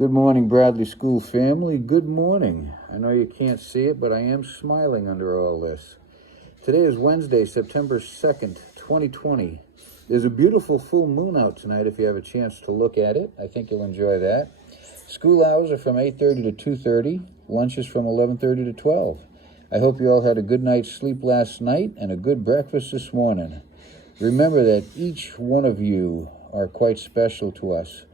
Good morning, Bradley School family. Good morning. I know you can't see it, but I am smiling under all this. Today is Wednesday, September 2nd, 2020. There's a beautiful full moon out tonight if you have a chance to look at it. I think you'll enjoy that. School hours are from 8:30 to 2:30. Lunch is from 11:30 to 12. I hope you all had a good night's sleep last night and a good breakfast this morning. Remember that each one of you are quite special to us.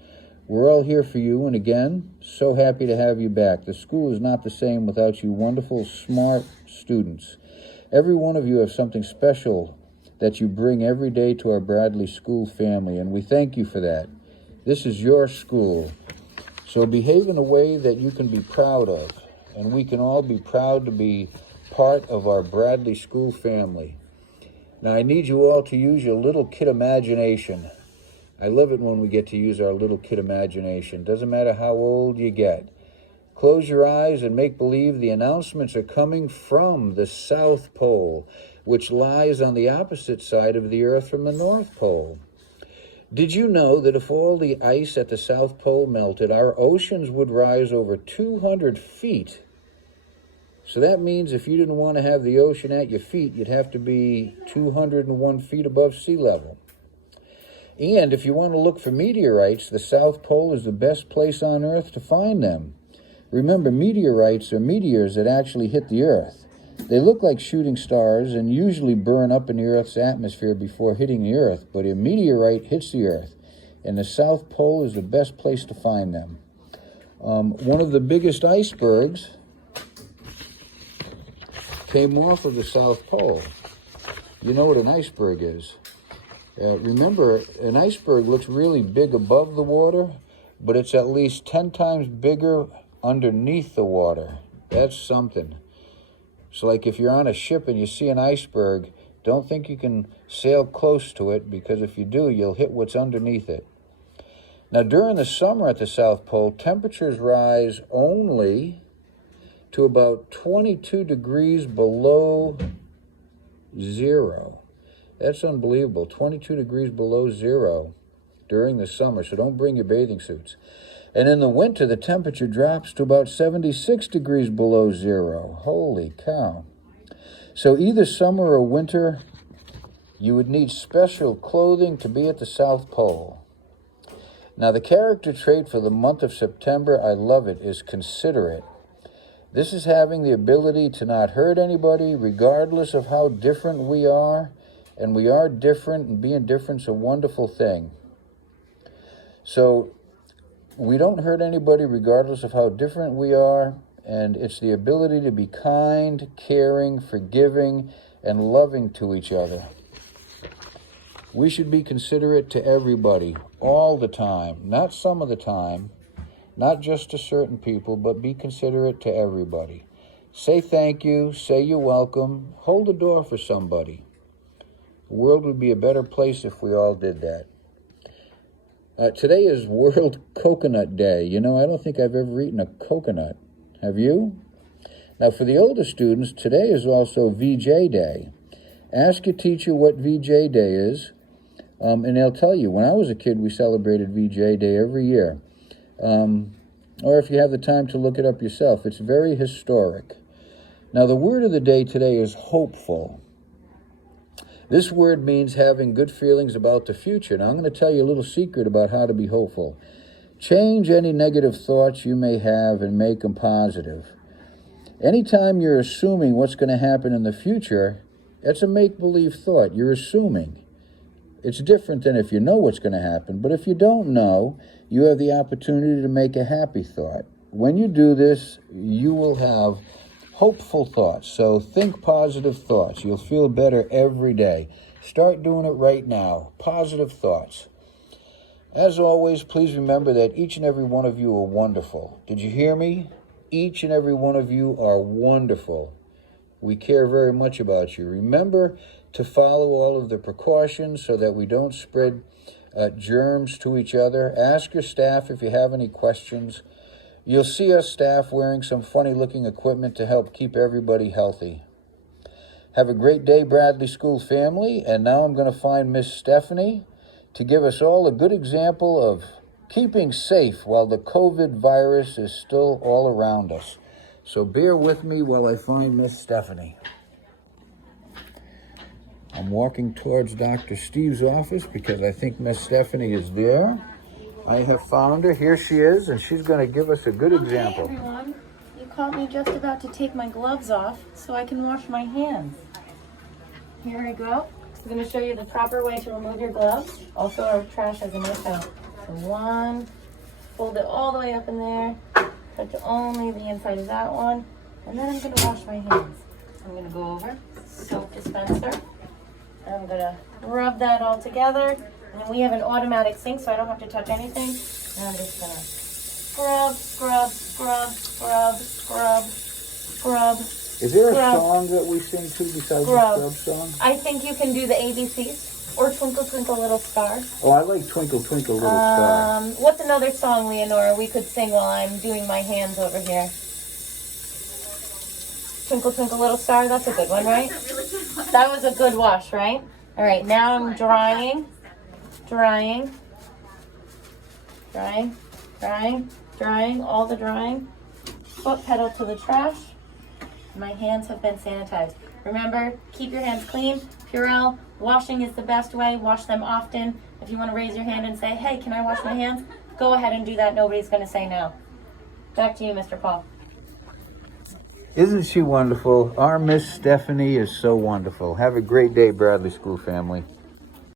We're all here for you, and again, so happy to have you back. The school is not the same without you wonderful, smart students. Every one of you have something special that you bring every day to our Bradley School family, and we thank you for that. This is your school, so behave in a way that you can be proud of, and we can all be proud to be part of our Bradley School family. Now, I need you all to use your little kid imagination. I love it when we get to use our little kid imagination. Doesn't matter how old you get. Close your eyes and make believe the announcements are coming from the South Pole, which lies on the opposite side of the Earth from the North Pole. Did you know that if all the ice at the South Pole melted, our oceans would rise over 200 feet? So that means if you didn't want to have the ocean at your feet, you'd have to be 201 feet above sea level. And if you want to look for meteorites, the South Pole is the best place on Earth to find them. Remember, meteorites are meteors that actually hit the Earth. They look like shooting stars and usually burn up in the Earth's atmosphere before hitting the Earth, but a meteorite hits the Earth, and the South Pole is the best place to find them. One of the biggest icebergs came off of the South Pole. You know what an iceberg is. Remember, an iceberg looks really big above the water, but it's at least 10 times bigger underneath the water. That's something. So like if you're on a ship and you see an iceberg, don't think you can sail close to it, because if you do, you'll hit what's underneath it. Now, during the summer at the South Pole, temperatures rise only to about 22 degrees below zero. That's unbelievable, 22 degrees below zero during the summer, so don't bring your bathing suits. And in the winter, the temperature drops to about 76 degrees below zero. Holy cow. So either summer or winter, you would need special clothing to be at the South Pole. Now, the character trait for the month of September, I love it, is considerate. This is having the ability to not hurt anybody, regardless of how different we are. And we are different, and being different is a wonderful thing. So we don't hurt anybody regardless of how different we are, and it's the ability to be kind, caring, forgiving, and loving to each other. We should be considerate to everybody all the time, not some of the time, not just to certain people, but be considerate to everybody. Say thank you, say you're welcome, hold the door for somebody. The world would be a better place if we all did that. Today is World Coconut Day. You know, I don't think I've ever eaten a coconut. Have you? Now, for the older students, today is also VJ Day. Ask your teacher what VJ Day is, and they'll tell you. When I was a kid, we celebrated VJ Day every year. Or if you have the time to look it up yourself, it's very historic. Now, the word of the day today is hopeful. This word means having good feelings about the future. Now, I'm going to tell you a little secret about how to be hopeful. Change any negative thoughts you may have and make them positive. Anytime you're assuming what's going to happen in the future, that's a make-believe thought. You're assuming. It's different than if you know what's going to happen. But if you don't know, you have the opportunity to make a happy thought. When you do this, you will have hopeful thoughts. So think positive thoughts. You'll feel better every day. Start doing it right now. Positive thoughts. As always, please remember that each and every one of you are wonderful. Did you hear me? Each and every one of you are wonderful. We care very much about you. Remember to follow all of the precautions so that we don't spread germs to each other. Ask your staff if you have any questions. You'll see us staff wearing some funny-looking equipment to help keep everybody healthy. Have a great day, Bradley School family. And now I'm going to find Miss Stephanie to give us all a good example of keeping safe while the COVID virus is still all around us. So bear with me while I find Miss Stephanie. I'm walking towards Dr. Steve's office because I think Miss Stephanie is there. I have found her. Here she is, and she's going to give us a good example. Hey everyone, you caught me just about to take my gloves off so I can wash my hands. Here I go. I'm going to show you the proper way to remove your gloves. Also, our trash has a nice out. So one, fold it all the way up in there, touch only the inside of that one, and then I'm going to wash my hands. I'm going to go over, soap dispenser, and I'm going to rub that all together. And then we have an automatic sink, so I don't have to touch anything. And I'm just going to scrub, scrub, scrub, scrub, scrub, scrub. Is there a Scrub. song that we sing to besides Scrub. the scrub song? I think you can do the ABCs or Twinkle Twinkle Little Star. Oh, I like Twinkle Twinkle Little Star. What's another song, Leonora, we could sing while I'm doing my hands over here? Twinkle Twinkle Little Star, that's a good one, right? That was a good wash, right? All right, now I'm drying, drying, drying, drying, drying, all the drying. Foot pedal to the trash. My hands have been sanitized. Remember, keep your hands clean. Purell, washing is the best way. Wash them often. If you want to raise your hand and say, hey, can I wash my hands? Go ahead and do that. Nobody's going to say no. Back to you, Mr. Paul. Isn't she wonderful? Our Miss Stephanie is so wonderful. Have a great day, Bradley School family.